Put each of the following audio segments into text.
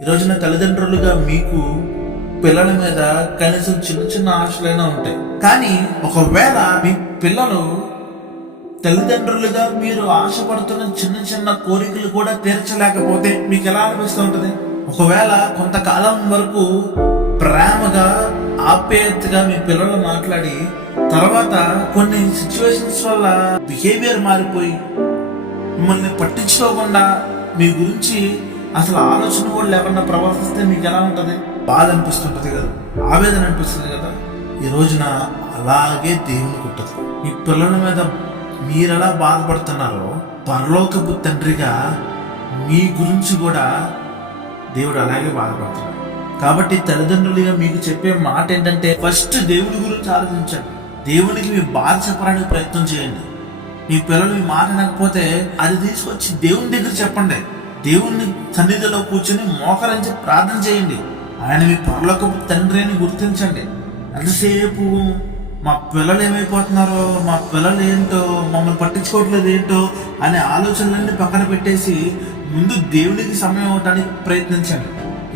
ఈ రోజున తల్లిదండ్రులుగా మీకు పిల్లల మీద కనీసం చిన్న చిన్న ఆశలైనా ఉంటాయి. కానీ ఒకవేళ మీ పిల్లలు తల్లిదండ్రులుగా మీరు ఆశపడుతున్న చిన్న చిన్న కోరికలు కూడా తీర్చలేకపోతే మీకు ఎలా అనిపిస్తూ ఉంటుంది? ఒకవేళ కొంతకాలం వరకు ప్రేమగా ఆప్యాయతగా మీ పిల్లలు మాట్లాడి తర్వాత కొన్ని సిచ్యువేషన్స్ వల్ల బిహేవియర్ మారిపోయి మిమ్మల్ని పట్టించుకోకుండా మీ గురించి అసలు ఆలోచన కూడా లేకుండా ప్రవర్తిస్తే మీకు ఎలా ఉంటుంది? బాధ అనిపిస్తుంటది కదా. ఆవేదన అనిపిస్తుంది కదా. ఈ రోజున అలాగే దేవుని కుట్టదు. మీ పిల్లల మీద మీరు ఎలా బాధపడుతున్నారో పరలోకపు తండ్రిగా మీ గురించి కూడా దేవుడు అలాగే బాధపడుతున్నాడు. కాబట్టి తల్లిదండ్రులుగా మీకు చెప్పే మాట ఏంటంటే ఫస్ట్ దేవుడి గురించి ఆలోచించండి. దేవునికి మీ బాధ చెప్పడానికి ప్రయత్నం చేయండి. మీ పిల్లలు మీ మాట వినకపోతే అది తీసుకొచ్చి దేవుని దగ్గర చెప్పండి. దేవుణ్ణి సన్నిధిలో కూర్చొని మోకరించి ప్రార్థన చేయండి. ఆయన మీ పరలోకపు తండ్రి అని గుర్తించండి. ఎంతసేపు మా పిల్లలు ఏమైపోతున్నారో మా పిల్లలు ఏంటో మమ్మల్ని పట్టించుకోవట్లేదు ఏంటో అనే ఆలోచనలన్నీ పక్కన పెట్టేసి ముందు దేవునికి సమయం అవటానికి ప్రయత్నించండి.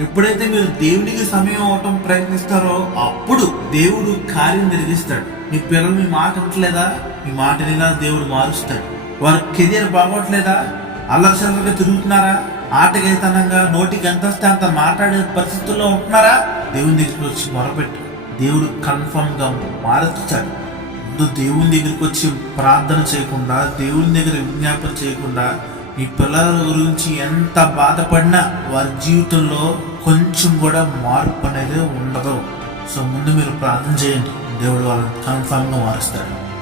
ఎప్పుడైతే మీరు దేవునికి సమయం అవటం ప్రయత్నిస్తారో అప్పుడు దేవుడు కార్యం జరిగిస్తాడు. మీ పిల్లలు మీ మాట వింటలేదా మీ మాట దేవుడు మారుస్తాడు. వారి కెరియర్ బాగోట్లేదా? అల్లరిసల్లరగా తిరుగుతున్నారా? ఆటగైతనంగా నోటికి ఎంత వస్తే అంత మాట్లాడే పరిస్థితుల్లో ఉంటున్నారా? దేవుని దగ్గరికి వచ్చి మొరపెట్టు. దేవుడు కన్ఫర్మ్గా మారుస్తాడు. ముందు దేవుని దగ్గరికి వచ్చి ప్రార్థన చేయకుండా దేవుని దగ్గర విజ్ఞాపన చేయకుండా మీ పిల్లల గురించి ఎంత బాధపడినా వారి జీవితంలో కొంచెం కూడా మార్పు అనేది ఉండదు. సో ముందు మీరు ప్రార్థన చేయండి. దేవుడు వాళ్ళని కన్ఫామ్గా మారుస్తాడు.